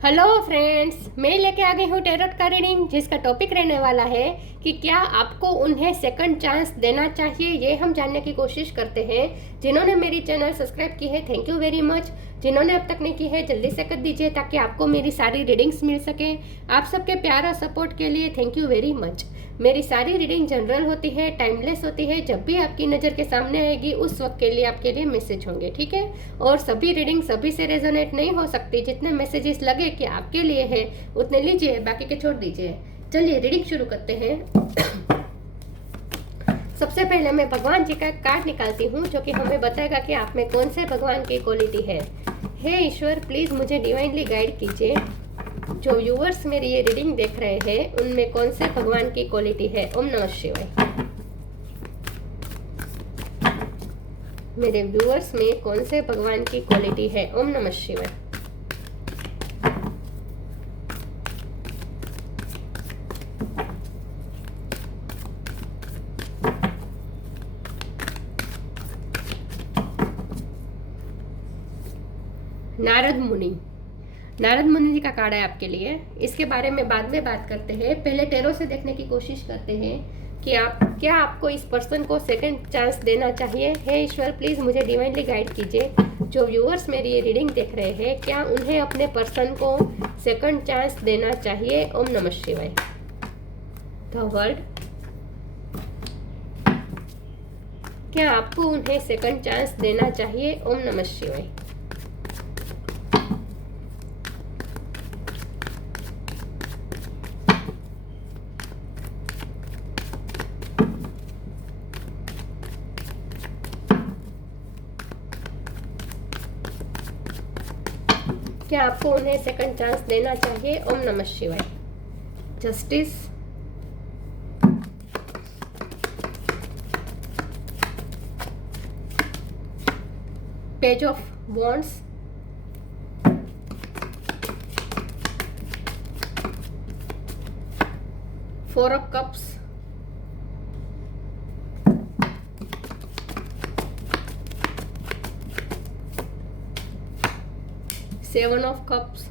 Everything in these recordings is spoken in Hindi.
हेलो फ्रेंड्स, मैं लेके आ गई हूँ टैरोट का रीडिंग जिसका टॉपिक रहने वाला है कि क्या आपको उन्हें सेकंड चांस देना चाहिए। ये हम जानने की कोशिश करते हैं। जिन्होंने मेरी चैनल सब्सक्राइब की है थैंक यू वेरी मच। जिन्होंने अब तक नहीं की है जल्दी से कर दीजिए ताकि आपको मेरी सारी रीडिंग्स मिल सके। आप सबके प्यार और सपोर्ट के लिए थैंक यू वेरी मच। मेरी सारी रीडिंग जनरल होती है, टाइमलेस होती है। जब भी आपकी नज़र के सामने आएगी उस वक्त के लिए आपके लिए मैसेज होंगे, ठीक है। और सभी रीडिंग सभी से रेजोनेट नहीं हो सकती। जितने मैसेजेस लगे कि आपके लिए है उतने लीजिए, बाकी के छोड़ दीजिए। चलिए रीडिंग शुरू करते हैं। सबसे पहले मैं भगवान जी का कार्ड निकालती हूँ जो कि हमें बताएगा कि आप में कौन से भगवान की क्वालिटी है। हे ईश्वर, प्लीज़ मुझे डिवाइनली गाइड कीजिए। जो व्यूअर्स मेरी ये रीडिंग देख रहे हैं उनमें कौन से भगवान की क्वालिटी है। ओम नमः शिवाय। मेरे व्यूअर्स में कौन से भगवान की क्वालिटी है। ओम नमः शिवाय। नारद मुनि, नारद मुनि जी का कार्ड है आपके लिए। इसके बारे में बाद में बात करते हैं। पहले टैरो से देखने की कोशिश करते हैं कि क्या आपको इस पर्सन को सेकंड चांस देना चाहिए। हे ईश्वर, प्लीज़ मुझे डिवाइनली गाइड कीजिए। जो व्यूअर्स मेरी ये रीडिंग देख रहे हैं क्या उन्हें अपने पर्सन को सेकंड चांस देना चाहिए। ओम नमः शिवाय। द वर्ड, क्या आपको उन्हें सेकंड चांस देना चाहिए। ओम नमः शिवाय। क्या आपको उन्हें सेकंड चांस देना चाहिए। ओम नमः शिवाय। Justice, page of wands, four of cups, seven of cups,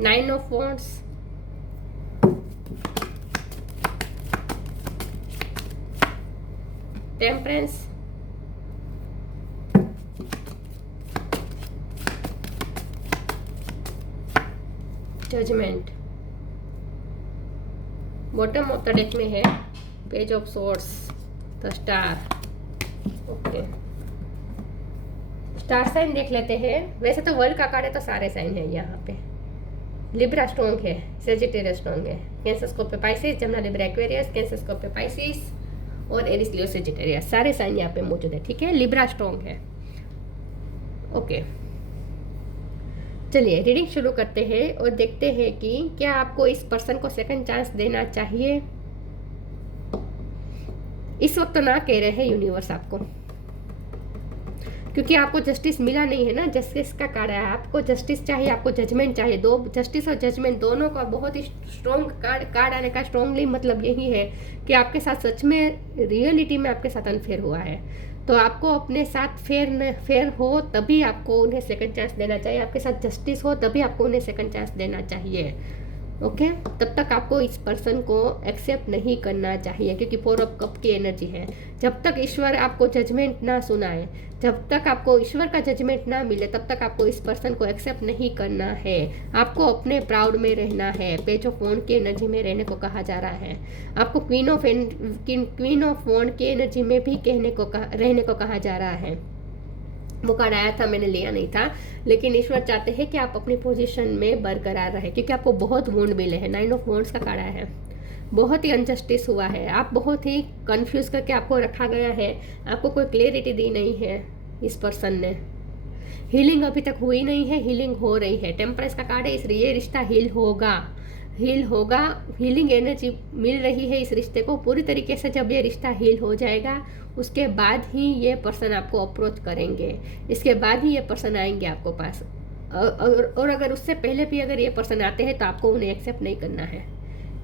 nine of wands, temperance, judgement. Bottom of the deck में है page of swords, the star. Okay, star sign देख लेते हैं। वैसे तो वर्ल्ड का कार्ड है तो सारे साइन है यहाँ पे। लिब्रा स्ट्रॉन्ग है, सेजिटेरियस स्ट्रॉन्ग है, cancer Scorpio Pisces, Jamuna Libra Aquarius, cancer Scorpio Pisces और एरिस लियो सेजिटेरियस, सारे साइन यहाँ पे मौजूद है, ठीक है। लिब्रा स्ट्रॉन्ग है। ओके, चलिए रीडिंग शुरू करते हैं और देखते हैं कि क्या आपको इस पर्सन को सेकंड चांस देना चाहिए। इस वक्त तो ना कह रहे हैं यूनिवर्स आपको, क्योंकि आपको जस्टिस मिला नहीं है ना। जस्टिस का कार्ड है, आपको जस्टिस चाहिए, आपको जजमेंट चाहिए। दो जस्टिस और जजमेंट दोनों का बहुत ही स्ट्रॉन्ग कार्ड आने का स्ट्रॉन्गली मतलब यही है कि आपके साथ सच में रियलिटी में आपके साथ अनफेयर हुआ है। तो आपको अपने साथ फेयर हो तभी आपको उन्हें सेकंड चांस देना चाहिए। आपके साथ जस्टिस हो तभी आपको उन्हें सेकंड चांस देना चाहिए। ओके, तब तक आपको इस पर्सन को एक्सेप्ट नहीं करना चाहिए क्योंकि फोर ऑफ कप की एनर्जी है। जब तक ईश्वर आपको जजमेंट ना सुनाए, जब तक आपको ईश्वर का जजमेंट ना मिले, तब तक आपको इस पर्सन को एक्सेप्ट नहीं करना है। आपको अपने प्राउड में रहना है। पेज ऑफ वॉन्ड की एनर्जी में रहने को कहा जा रहा है। आपको क्वीन ऑफ वॉन्ड की एनर्जी में भी रहने को कहा जा रहा है। वो कार्ड आया था, मैंने लिया नहीं था, लेकिन ईश्वर चाहते हैं कि आप अपनी पोजीशन में बरकरार रहे क्योंकि आपको बहुत वुंड मिले हैं। नाइन ऑफ वॉन्ड्स का कार्ड आया है। बहुत ही अनजस्टिस हुआ है, आप बहुत ही कंफ्यूज करके आपको रखा गया है। आपको कोई क्लियरिटी दी नहीं है इस पर्सन ने। हीलिंग अभी तक हुई नहीं है, हीलिंग हो रही है। टेम्परेंस का कार्ड है, इसलिए ये रिश्ता हील होगा। हीलिंग एनर्जी मिल रही है इस रिश्ते को पूरी तरीके से। जब ये रिश्ता हील हो जाएगा उसके बाद ही ये पर्सन आपको अप्रोच करेंगे, इसके बाद ही ये पर्सन आएंगे आपको पास। और अगर उससे पहले भी अगर ये पर्सन आते हैं तो आपको उन्हें एक्सेप्ट नहीं करना है।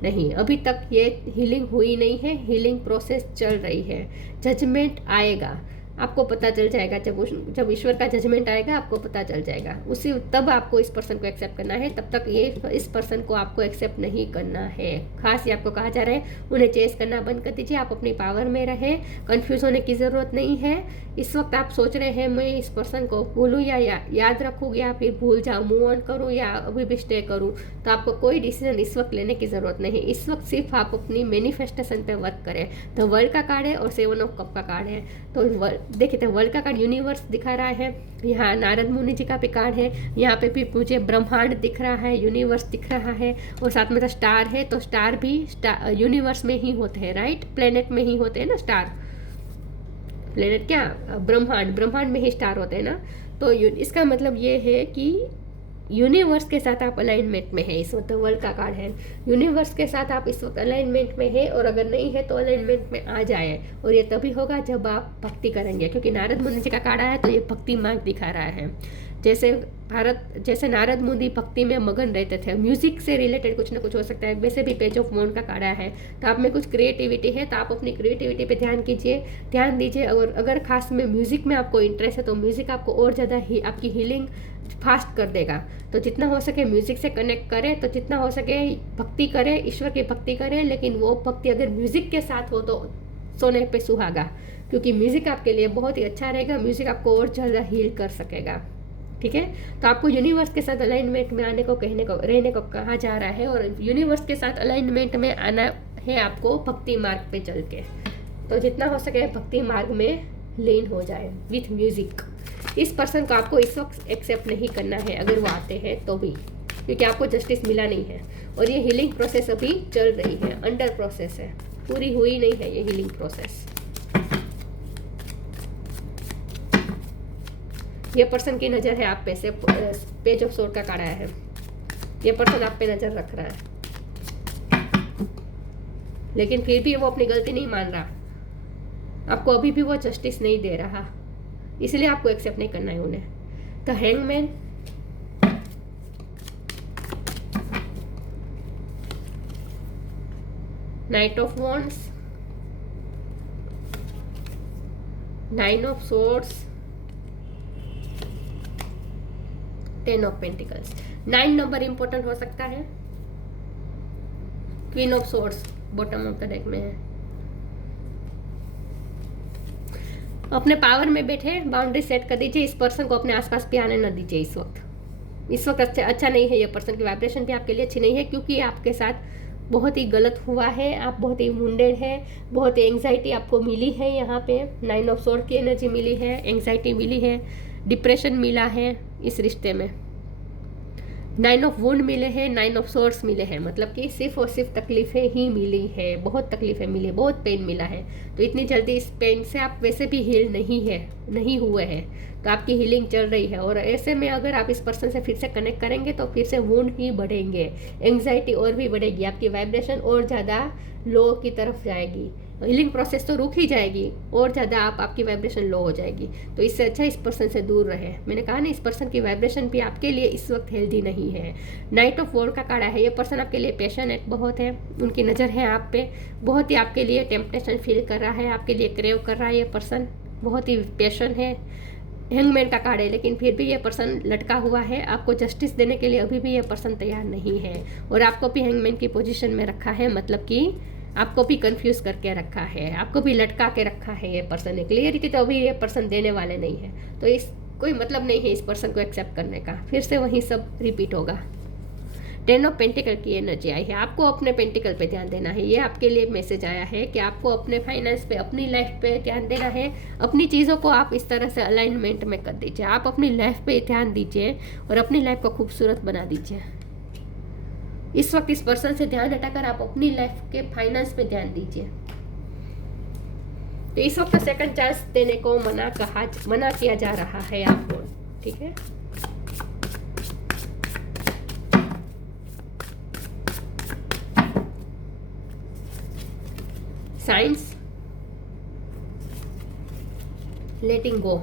नहीं, अभी तक ये हीलिंग हुई नहीं है, हीलिंग प्रोसेस चल रही है। जजमेंट आएगा, आपको पता चल जाएगा, जब ईश्वर का जजमेंट आएगा आपको पता चल जाएगा, उसी तब आपको इस पर्सन को एक्सेप्ट करना है। तब तक ये इस पर्सन को आपको एक्सेप्ट नहीं करना है। खास ये आपको कहा जा रहा है, उन्हें चेस करना बंद कर दीजिए, आप अपनी पावर में रहें, कंफ्यूज होने की ज़रूरत नहीं है। इस वक्त आप सोच रहे हैं मैं इस पर्सन को भूलूँ या याद रखूँ या फिर भूल जाऊँ, मूव ऑन करूँ या अभी भी स्टे करूँ, तो आपको कोई डिसीजन इस वक्त लेने की ज़रूरत नहीं। इस वक्त सिर्फ आप अपनी मैनिफेस्टेशन पे वर्क करें। तो वर्ल्ड का कार्ड है और 7 ऑफ कप का कार्ड है। तो देखिए, तो वर्ल्ड का कार्ड यूनिवर्स दिखा रहा है, यहाँ नारद मुनि जी का भी कार्ड है, यहाँ पे भी मुझे ब्रह्मांड दिख रहा है, यूनिवर्स दिख रहा है, और साथ में तो स्टार है। तो स्टार भी यूनिवर्स में ही होते हैं, राइट, प्लेनेट में ही होते हैं ना स्टार, प्लेनेट क्या, ब्रह्मांड में ही स्टार होते हैं ना। तो इसका मतलब ये है कि यूनिवर्स के साथ आप अलाइनमेंट में है इस वक्त। वर्ल्ड का कार्ड है, यूनिवर्स के साथ आप इस वक्त अलाइनमेंट में है, और अगर नहीं है तो अलाइनमेंट में आ जाए। और ये तभी होगा जब आप भक्ति करेंगे, क्योंकि नारद मुनि जी का कार्ड आया है तो ये भक्ति मार्ग दिखा रहा है। जैसे नारद मुनि भक्ति में मगन रहते थे, म्यूजिक से रिलेटेड कुछ ना कुछ हो सकता है। वैसे भी पेज ऑफ वॉन्ड का कार्ड आया है, तो आप में कुछ क्रिएटिविटी है, तो आप अपनी क्रिएटिविटी पे ध्यान दीजिए। और अगर खास में म्यूजिक में आपको इंटरेस्ट है तो म्यूजिक आपको और ज़्यादा आपकी हीलिंग फास्ट कर देगा। तो जितना हो सके म्यूजिक से कनेक्ट करें, तो जितना हो सके भक्ति करें, ईश्वर की भक्ति करें, लेकिन वो भक्ति अगर म्यूजिक के साथ हो तो सोने पे सुहागा, क्योंकि म्यूजिक आपके लिए बहुत ही अच्छा रहेगा, म्यूजिक आपको और ज़्यादा हील कर सकेगा। ठीक है, तो आपको यूनिवर्स के साथ अलाइनमेंट में आने को रहने को कहा जा रहा है, और यूनिवर्स के साथ अलाइनमेंट में आना है आपको भक्ति मार्ग पे चल के। तो जितना हो सके भक्ति मार्ग में लीन हो जाए विथ म्यूजिक। इस पर्सन को आपको इस वक्त एक्सेप्ट नहीं करना है, अगर वो आते हैं तो भी, क्योंकि आपको जस्टिस मिला नहीं है, और ये हीलिंग प्रोसेस अभी चल रही है, अंडर प्रोसेस है, पूरी हुई नहीं है ये हीलिंग प्रोसेस। ये पर्सन की नज़र है आप पे से, पेज ऑफ सोर्ड का कार्ड आया है, ये पर्सन आप पे नज़र रख रहा है, लेकिन फिर भी वो अपनी गलती नहीं मान रहा, आपको अभी भी वो जस्टिस नहीं दे रहा, इसलिए आपको एक्सेप्ट नहीं करना है उन्हें। तो hangman, night of wands, 9 of swords, 10 of pentacles. 9 number important हो सकता है। Queen of swords bottom of the deck में है। अपने पावर में बैठे, बाउंड्री सेट कर दीजिए, इस पर्सन को अपने आसपास भी आने न दीजिए इस वक्त अच्छा नहीं है। ये पर्सन की वाइब्रेशन भी आपके लिए अच्छी नहीं है, क्योंकि आपके साथ बहुत ही गलत हुआ है, आप बहुत ही वुंडेड है, बहुत ही एंग्जाइटी आपको मिली है। यहाँ पे 9 ऑफ सोर्ड की एनर्जी मिली है, एंग्जाइटी मिली है, डिप्रेशन मिला है इस रिश्ते में, 9 ऑफ वुंड मिले हैं, 9 ऑफ सोर्ड्स मिले हैं, मतलब कि सिर्फ और सिर्फ तकलीफ़ें ही मिली है, बहुत तकलीफ़ें मिली, बहुत पेन मिला है। तो इतनी जल्दी इस पेन से आप वैसे भी हील नहीं हुए हैं, तो आपकी हीलिंग चल रही है। और ऐसे में अगर आप इस पर्सन से फिर से कनेक्ट करेंगे तो फिर से वुंड ही बढ़ेंगे, एंग्जाइटी और भी बढ़ेगी, आपकी वाइब्रेशन और ज़्यादा लो की तरफ जाएगी, हीलिंग प्रोसेस तो रुक ही जाएगी, और ज़्यादा आपकी वाइब्रेशन लो हो जाएगी। तो इससे अच्छा इस पर्सन से दूर रहे। मैंने कहा ना, इस पर्सन की वाइब्रेशन भी आपके लिए इस वक्त हेल्दी नहीं है। नाइट ऑफ वॉर का कार्ड है, ये पर्सन आपके लिए पैशनेट बहुत है, उनकी नज़र है आप पे, बहुत ही आपके लिए टेम्पटेशन फील कर रहा है, आपके लिए क्रेव कर रहा है। ये पर्सन बहुत ही पैशन है। हैंगमैन का कार्ड है, लेकिन फिर भी ये पर्सन लटका हुआ है, आपको जस्टिस देने के लिए अभी भी ये पर्सन तैयार नहीं है, और आपको भी हैंगमैन की पोजीशन में रखा है, मतलब कि आपको भी कंफ्यूज करके रखा है, आपको भी लटका के रखा है ये पर्सन। क्लियरिटी तो अभी ये पर्सन देने वाले नहीं है, तो इस कोई मतलब नहीं है इस पर्सन को एक्सेप्ट करने का, फिर से वही सब रिपीट होगा। 10 ऑफ पेंटिकल की एनर्जी आई है, आपको अपने पेंटिकल पे ध्यान देना है। ये आपके लिए मैसेज आया है कि आपको अपने फाइनेंस पे, अपनी लाइफ पे ध्यान देना है। अपनी चीज़ों को आप इस तरह से अलाइनमेंट में कर दीजिए, आप अपनी लाइफ पे ध्यान दीजिए और अपनी लाइफ को खूबसूरत बना दीजिए। इस वक्त इस पर्सन से ध्यान हटाकर आप अपनी लाइफ के फाइनेंस पे ध्यान दीजिए। तो इस वक्त सेकंड चांस देने को मना किया जा रहा है आपको, ठीक है। साइंस, लेटिंग गो,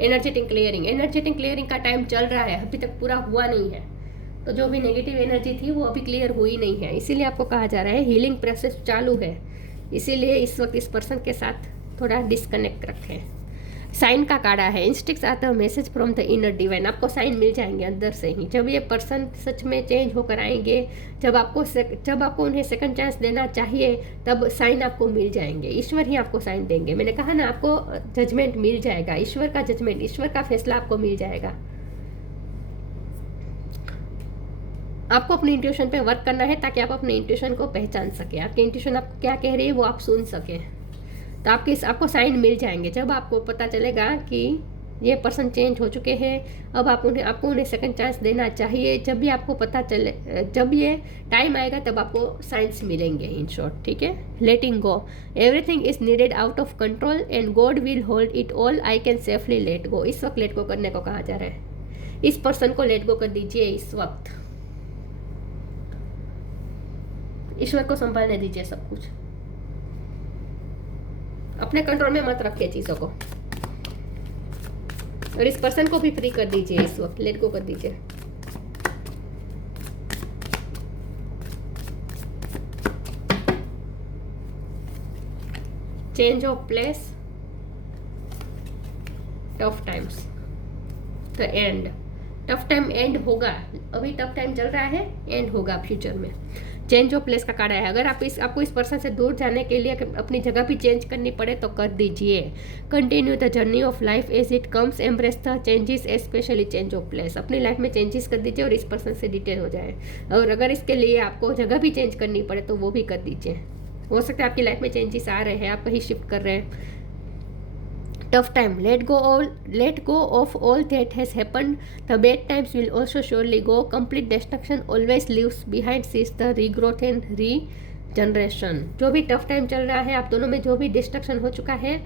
एनर्जेटिक क्लियरिंग का टाइम चल रहा है, अभी तक पूरा हुआ नहीं है। तो जो भी नेगेटिव एनर्जी थी वो अभी क्लियर हुई नहीं है, इसीलिए आपको कहा जा रहा है हीलिंग प्रोसेस चालू है। इसीलिए इस वक्त इस पर्सन के साथ थोड़ा डिस्कनेक्ट रखें। साइन का काढ़ा है, इंस्टिक्स आता है message from the inner divine, आपको साइन मिल जाएंगे अंदर से ही। जब ये पर्सन सच में चेंज होकर आएंगे, जब आपको उन्हें सेकंड चांस देना चाहिए, तब साइन आपको मिल जाएंगे। ईश्वर ही आपको साइन देंगे। मैंने कहा ना, आपको जजमेंट मिल जाएगा, ईश्वर का जजमेंट, ईश्वर का फैसला आपको मिल जाएगा। आपको अपनी इंट्यूशन पे वर्क करना है ताकि आप अपने इंट्यूशन को पहचान सके, आपकी इंट्यूशन आपको क्या कह रही है वो आप सुन सके। तो आपको साइन मिल जाएंगे जब आपको पता चलेगा कि ये पर्सन चेंज हो चुके हैं, अब आपको उन्हें सेकंड चांस देना चाहिए। जब भी आपको पता चले, जब ये टाइम आएगा तब आपको साइंस मिलेंगे इन शॉर्ट, ठीक है। Letting go, everything is needed out of control and god will hold it all, I can safely let go. इस वक्त लेट गो करने को कहा जा रहा है। इस पर्सन को लेट गो कर दीजिए इस वक्त, ईश्वर को संभालने दीजिए सब कुछ, अपने कंट्रोल में मत रखिए चीजों को। और इस पर्सन को भी फ्री कर दीजिए इस वक्त, लेट गो कर दीजिए। Change of place, tough times, the end. Tough time and होगा, अभी टफ टाइम चल रहा है, एंड होगा फ्यूचर में। चेंज ऑफ प्लेस का कार्ड है। अगर आपको इस पर्सन से दूर जाने के लिए अपनी जगह भी चेंज करनी पड़े तो कर दीजिए। Continue the journey of life as it comes, embrace the changes specially change of place. अपनी लाइफ में चेंजेस कर दीजिए और इस पर्सन से डिटेल हो जाए। और अगर इसके लिए आपको जगह भी चेंज करनी पड़े तो वो भी कर दीजिए। हो सकता है आपकी लाइफ में चेंजेस आ रहे हैं, आप कहीं शिफ्ट कर रहे हैं। Tough time, let go of all that has happened. The bad times will also surely go. Complete destruction always leaves behind sees the regrowth and regeneration. जो भी टफ टाइम चल रहा है, आप दोनों में जो भी डिस्ट्रक्शन हो चुका है,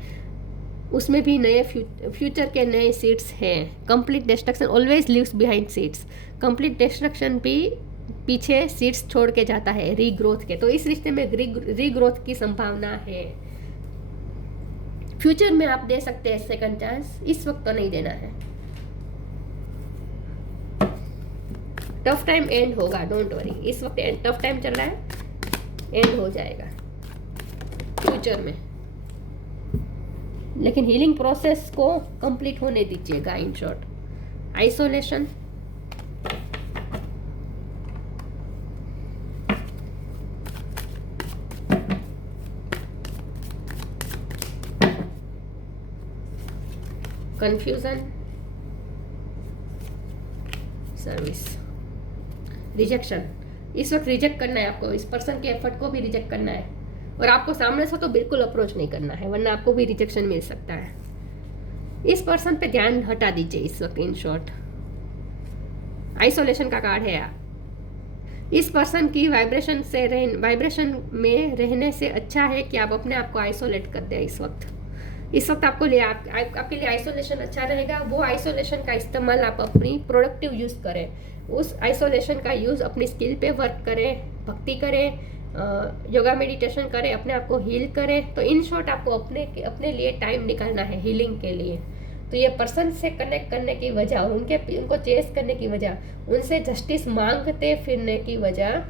उसमें भी नए फ्यूचर के नए सीड्स हैं। Complete destruction always lives behind seeds, complete destruction भी पीछे सीड्स छोड़ के जाता है रीग्रोथ के। तो इस रिश्ते में रीग्रोथ की संभावना है। फ्यूचर में आप दे सकते हैं सेकंड चांस, इस वक्त तो नहीं देना है। टफ टाइम एंड होगा, डोंट वरी। इस वक्त टफ टाइम चल रहा है, एंड हो जाएगा फ्यूचर में। लेकिन हीलिंग प्रोसेस को कंप्लीट होने दीजिएगा in short. Isolation, confusion, service, rejection. इस वक्त रिजेक्ट करना है आपको, इस पर्सन के एफर्ट को भी रिजेक्ट करना है। और आपको सामने से तो बिल्कुल अप्रोच नहीं करना है, वरना आपको भी रिजेक्शन मिल सकता है। इस पर्सन पे ध्यान हटा दीजिए इस वक्त इन शॉर्ट। आइसोलेशन का कार्ड है। इस पर्सन की वाइब्रेशन में रहने से अच्छा है कि आप अपने आप को आइसोलेट कर दें इस वक्त। इस वक्त आपके लिए आइसोलेशन अच्छा रहेगा। वो आइसोलेशन का इस्तेमाल आप अपनी प्रोडक्टिव यूज़ करें। उस आइसोलेशन का यूज़ अपनी स्किल पे वर्क करें, भक्ति करें, योगा मेडिटेशन करें, अपने आप को हील करें। तो इन शॉर्ट आपको अपने लिए टाइम निकालना है हीलिंग के लिए। तो ये पर्सन से कनेक्ट करने की वजह और उनको चेस करने की वजह, उनसे जस्टिस मांगते फिरने की वजह,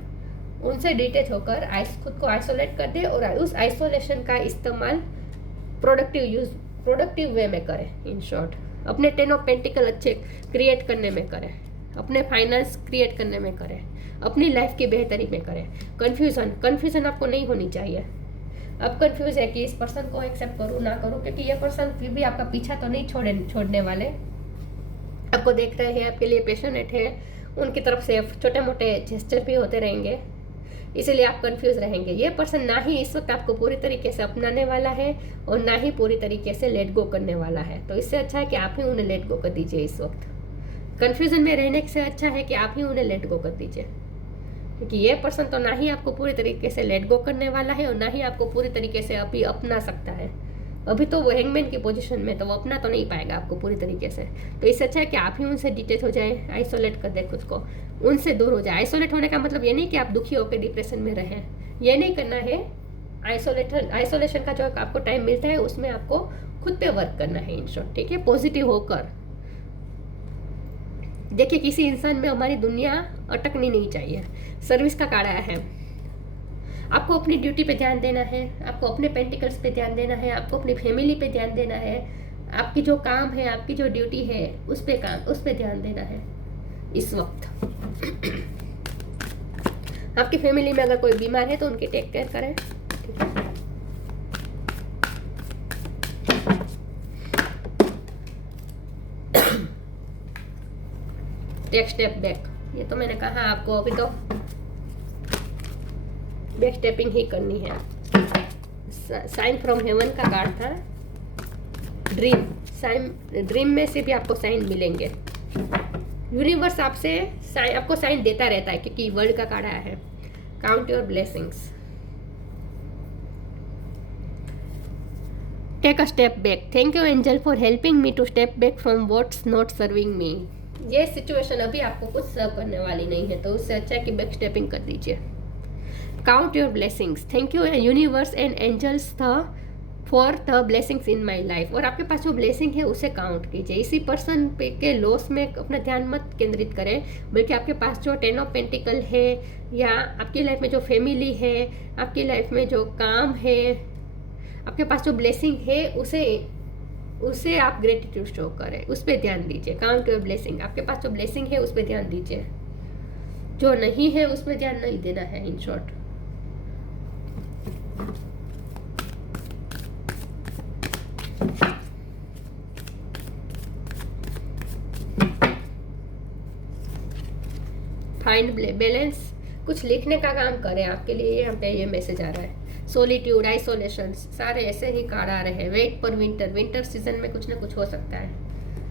उनसे डिटेच होकर खुद को आइसोलेट कर दे और उस आइसोलेशन का इस्तेमाल प्रोडक्टिव वे में करें इन शॉर्ट। अपने 10 ऑफ पेंटिकल अच्छे क्रिएट करने में करें, अपने फाइनेंस क्रिएट करने में करें, अपनी लाइफ की बेहतरी में करें। कन्फ्यूजन आपको नहीं होनी चाहिए। अब कन्फ्यूज है कि इस पर्सन को एक्सेप्ट करूँ ना करूँ, क्योंकि ये पर्सन फिर भी आपका पीछा तो नहीं छोड़ने वाले। आपको देख रहे हैं, आपके लिए पैशनेट है, उनकी तरफ से छोटे मोटे जेस्चर भी होते रहेंगे, इसीलिए आप कंफ्यूज रहेंगे। ये पर्सन ना ही इस वक्त आपको पूरी तरीके से अपनाने वाला है और ना ही पूरी तरीके से लेट गो करने वाला है। तो इससे अच्छा है कि आप ही उन्हें लेट गो कर दीजिए इस वक्त। कंफ्यूजन में रहने से अच्छा है कि आप ही उन्हें लेट गो कर दीजिए, क्योंकि ये पर्सन तो ना ही आपको पूरी तरीके से लेट गो करने वाला है और ना ही आपको पूरी तरीके से अभी अपना सकता है। अभी तो वो हैंगमैन की पोजीशन में, तो वो अपना तो नहीं पाएगा आपको पूरी तरीके से। तो इससे अच्छा है कि आप ही उनसे डिटेच हो जाए, आइसोलेट कर दे खुद को, उनसे दूर हो जाए। आइसोलेट होने का मतलब ये नहीं कि आप दुखी होकर डिप्रेशन में रहें, ये नहीं करना है। आइसोलेशन का जो आपको टाइम मिलता है उसमें आपको खुद पे वर्क करना है इन शॉर्ट, ठीक है। पॉजिटिव होकर देखिए, किसी इंसान में हमारी दुनिया अटकनी नहीं चाहिए। सर्विस का कार्ड आया है। आपको अपनी ड्यूटी पे ध्यान देना है, आपको अपने पेंटिकल्स पे ध्यान देना है, आपको अपनी फैमिली पे ध्यान देना है, आपकी जो काम है, आपकी जो ड्यूटी है उस पे ध्यान देना है इस वक्त। आपकी फैमिली में अगर कोई बीमार है तो उनकी टेक केयर करें। टेक स्टेप बैक, ये तो मैंने कहा आपको, अभी तो बैक स्टेपिंग ही करनी है। साइन फ्रॉम हेवन का कार्ड था, ड्रीम ड्रीम में से भी आपको साइन मिलेंगे। यूनिवर्स आपको साइन देता रहता है क्योंकि वर्ल्ड का कार्ड आया है। Count your blessings, take a step back, thank you angel for helping me to step back from what's not serving me. ये सिचुएशन अभी आपको कुछ सर्व करने वाली नहीं है, तो उससे अच्छा है कि बैक स्टेपिंग कर दीजिए। Count your blessings, thank you universe and angels for the blessings in my life. और आपके पास जो ब्लेसिंग है उसे काउंट कीजिए। इसी पर्सन पे के लॉस में अपना ध्यान मत केंद्रित करें, बल्कि आपके पास जो 10 ऑफ पेंटिकल है, या आपकी लाइफ में जो फैमिली है, आपकी लाइफ में जो काम है, आपके पास जो ब्लेसिंग है उसे आप ग्रेटिट्यूड शो करें, उस पर ध्यान दीजिए। काउंट योर ब्लेसिंग, आपके पास जो ब्लेसिंग है उस पर ध्यान दीजिए, जो नहीं है उस पर ध्यान नहीं देना है। इन शॉर्ट, फाइंड बैलेंस, कुछ लिखने का काम करें आपके लिए। यहाँ पे ये मैसेज आ रहा है, सोलिट्यूड, आइसोलेशन, सारे ऐसे ही कार्ड आ रहे हैं। वेट फॉर विंटर सीजन में कुछ ना कुछ हो सकता है।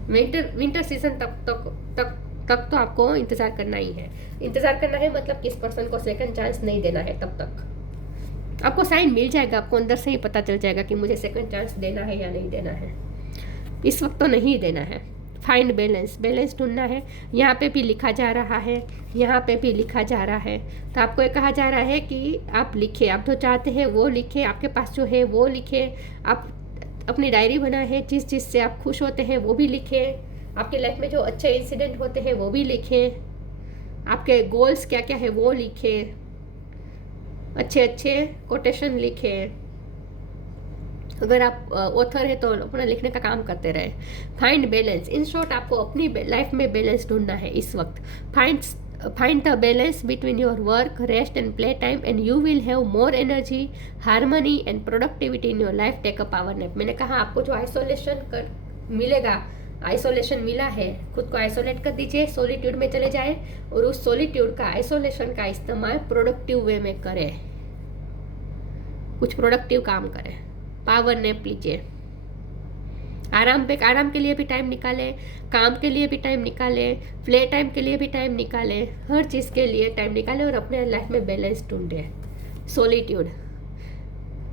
विंटर सीजन तक तो आपको इंतजार करना ही है। इंतजार करना है मतलब किस पर्सन को सेकंड चांस नहीं देना है। तब तक आपको साइन मिल जाएगा, आपको अंदर से ही पता चल जाएगा कि मुझे सेकंड चांस देना है या नहीं देना है। इस वक्त तो नहीं देना है। फाइंड बैलेंस ढूंढना है। यहाँ पे भी लिखा जा रहा है, यहाँ पे भी लिखा जा रहा है। तो आपको ये कहा जा रहा है कि आप लिखें, आप जो चाहते हैं वो लिखें, आपके पास जो है वो लिखें। आप अपनी डायरी बनाएं, जिस चीज़ से आप खुश होते हैं वो भी लिखें। आपकी लाइफ में जो अच्छे इंसिडेंट होते हैं वो भी लिखें। आपके गोल्स क्या क्या है वो लिखें। अच्छे कोटेशन लिखें। अगर आप ऑथर है तो अपना लिखने का काम करते रहे। फाइंड बैलेंस, इन शॉर्ट आपको अपनी लाइफ में बैलेंस ढूंढना है इस वक्त। Find the balance between your work, rest and play time and you will have more energy, harmony and productivity in your life. Take a power nap. मैंने कहा आपको जो आइसोलेशन मिला है, खुद को आइसोलेट कर दीजिए, सॉलिट्यूड में चले जाए और उस सॉलिट्यूड का, आइसोलेशन का इस्तेमाल प्रोडक्टिव वे में करें। कुछ प्रोडक्टिव काम करें। पावर नैप लीजिए। आराम के लिए भी टाइम निकालें, काम के लिए भी टाइम निकालें, प्ले टाइम के लिए भी टाइम निकालें, हर चीज़ के लिए टाइम निकालें और अपने लाइफ में बैलेंस ढूंढें। Solitude,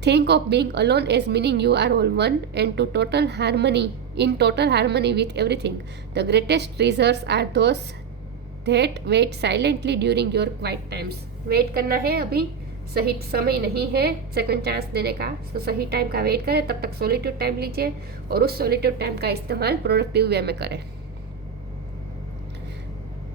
think of being alone as meaning you are all one and to total harmony with everything. The greatest treasures are those that wait silently during your quiet times. Wait करना है, अभी सही समय नहीं है सेकंड चांस देने का, तो सही टाइम का वेट करें। तब तक सॉलिट्यूड टाइम लीजिए और उस सॉलिट्यूड टाइम का इस्तेमाल प्रोडक्टिव वे में करें।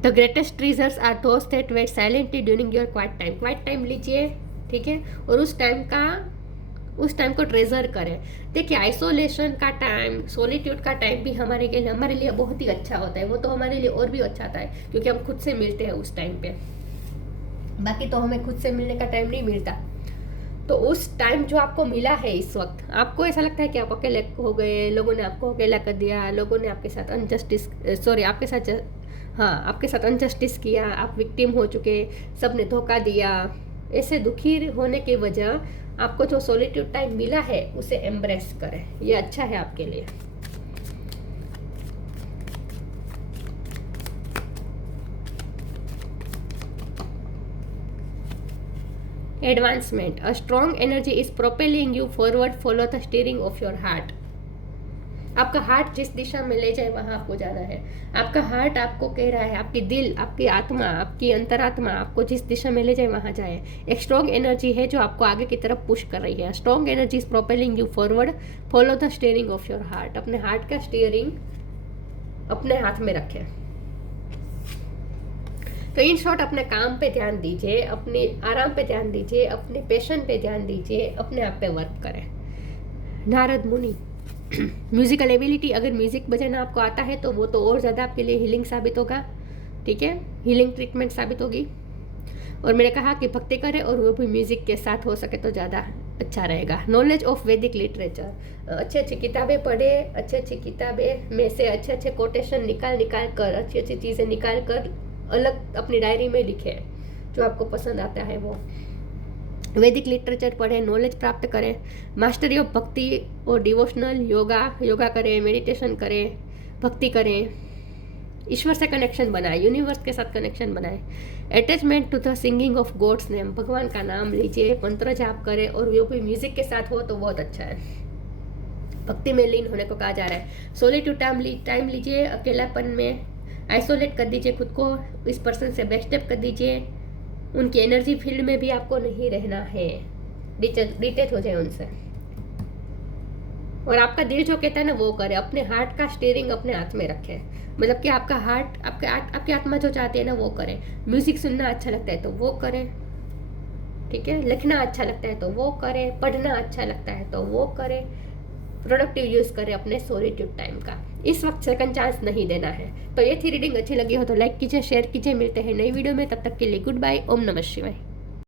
The greatest treasures are those that wait silently during your quiet time लीजिए, ठीक है, और उस टाइम को ट्रेजर करें। देखिए, आइसोलेशन का टाइम, सॉलिट्यूड का टाइम भी हमारे लिए बहुत ही अच्छा होता है। वो तो हमारे लिए और भी अच्छा होता है क्योंकि हम खुद से मिलते हैं उस टाइम पे। बाकी तो हमें खुद से मिलने का टाइम नहीं मिलता। तो उस टाइम जो आपको मिला है इस वक्त, आपको ऐसा लगता है कि आप अकेले हो गए, लोगों ने आपको अकेला कर दिया, लोगों ने आपके साथ आपके साथ अनजस्टिस किया, आप विक्टिम हो चुके, सबने धोखा दिया। ऐसे दुखी होने की वजह आपको जो सॉलिट्यूड टाइम मिला है उसे एम्ब्रेस करें, ये अच्छा है आपके लिए। Advancement, a strong energy is propelling you forward, follow the steering of your heart. आपका हार्ट जिस दिशा में ले जाए वहां आपको जाना है। आपका हार्ट आपको कह रहा है, आपकी दिल, आपकी आत्मा, आपकी अंतरात्मा आपको जिस दिशा में ले जाए वहां जाए। एक स्ट्रॉन्ग एनर्जी है जो आपको आगे की तरफ पुश कर रही है। Strong energy is propelling you forward, follow the steering of your heart. अपने हार्ट का स्टीयरिंग अपने हाथ में रखें। तो इन शॉर्ट अपने काम पे ध्यान दीजिए, अपने आराम पे ध्यान दीजिए, अपने पैशन पे ध्यान दीजिए, अपने आप पे वर्क करें। नारद मुनि म्यूजिकल एबिलिटी, अगर म्यूजिक बजाना आपको आता है तो वो तो और ज़्यादा आपके लिए हीलिंग साबित होगा, ठीक है, हीलिंग ट्रीटमेंट साबित होगी। और मैंने कहा कि भक्ति करें और वो भी म्यूजिक के साथ हो सके तो ज़्यादा अच्छा रहेगा। नॉलेज ऑफ वैदिक लिटरेचर, अच्छी अच्छी किताबें पढ़े, अच्छी अच्छी किताबें में से अच्छे अच्छे कोटेशन निकाल कर, अच्छी अच्छी चीज़ें निकाल कर अलग अपनी डायरी में लिखें, जो आपको पसंद आता है वो। वैदिक लिटरेचर पढ़ें, नॉलेज प्राप्त करें, मास्टरी ऑफ भक्ति और डिवोशनल योगा करें, मेडिटेशन करें, भक्ति करें, ईश्वर से कनेक्शन बनाए, यूनिवर्स के साथ कनेक्शन बनाए। Attachment to the singing of God's name, भगवान का नाम लीजिए, मंत्र जाप करें और वो भी म्यूजिक के साथ हो तो बहुत अच्छा है। भक्ति में लीन होने को कहा जा रहा है। सॉलिट्यूड टाइम लीजिए, अकेलापन में आइसोलेट कर दीजिए खुद को, इस पर्सन से बेस्टेप कर दीजिए, उनकी एनर्जी फील्ड में भी आपको नहीं रहना है, डिटेच हो जाए उनसे। और आपका दिल जो कहता है ना वो करे, अपने हार्ट का स्टीयरिंग अपने हाथ में रखें, मतलब कि आपका हार्ट आपकी आत्मा जो चाहती है ना वो करें। म्यूजिक सुनना अच्छा लगता है तो वो करें, ठीक है, लिखना अच्छा लगता है तो वो करें, पढ़ना अच्छा लगता है तो वो करें, प्रोडक्टिव यूज़ करें अपने सॉलिट्यूड टाइम का। इस वक्त सेकंड चांस नहीं देना है। तो ये थी रीडिंग, अच्छी लगी हो तो लाइक कीजिए, शेयर कीजिए। मिलते हैं नई वीडियो में, तब तक के लिए गुड बाय। ओम नमः शिवाय।